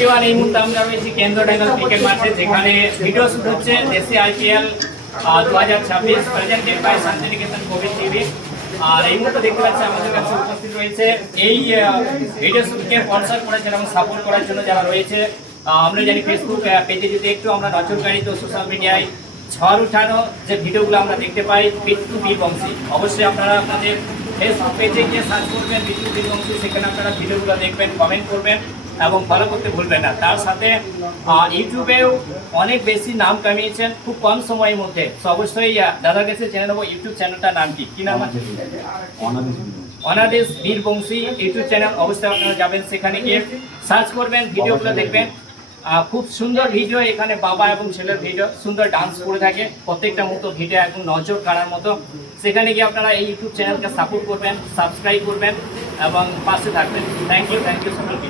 Everyone, এই মুহূর্তে আমরা রয়েছি কেন্দ্র টাইগার ক্রিকেট মাঠে, যেখানে ভিডিও শুট হচ্ছে দেশি IPL 2026 presented by Shantiniketan covid TV. আর এই মুহূর্তে দেখতে পাচ্ছি আমাদের কাছে উপস্থিত রয়েছে এই ভিডিও শুটকে স্পন্সর করেছেন এবং সাপোর্ট করার জন্য যারা রয়েছে। আমরা জানি ফেসবুক পেজে যদি একটু আমরা নজরকারি, তো সোশ্যাল মিডিয়ায় ঝড় উঠানো যে ভিডিওগুলো আমরা দেখতে পাই বিট্টু বীরবংশী, অবশ্যই আপনারা আপনাদের ফেসবুক পেজে গিয়ে সার্চ করবেন বিট্টু বীরবংশী, সেখানে আপনারা ভিডিওগুলো দেখবেন, কমেন্ট করবেন এবং ফলো করতে ভুলবেন না। তার সাথে ইউটিউবেও অনেক বেশি নাম কামিয়েছেন খুব কম সময়ের মধ্যে। তো অবশ্যই দাদার কাছে জেনে নেবো ইউটিউব চ্যানেলটার নাম কি নাম আছে? অনাদেশ বীরবংশী ইউটিউব চ্যানেল। অবশ্যই আপনারা যাবেন, সেখানে গিয়ে সার্চ করবেন, ভিডিওগুলো দেখবেন। খুব সুন্দর ভিডিও, এখানে বাবা এবং ছেলের ভিডিও, সুন্দর ডান্স করে থাকে প্রত্যেকটা মতো ভিডিও, একদম নজর কাড়ার মতো। সেখানে গিয়ে আপনারা এই ইউটিউব চ্যানেলকে সাপোর্ট করবেন, সাবস্ক্রাইব করবেন এবং পাশে থাকবেন। থ্যাংক ইউ সকলকে।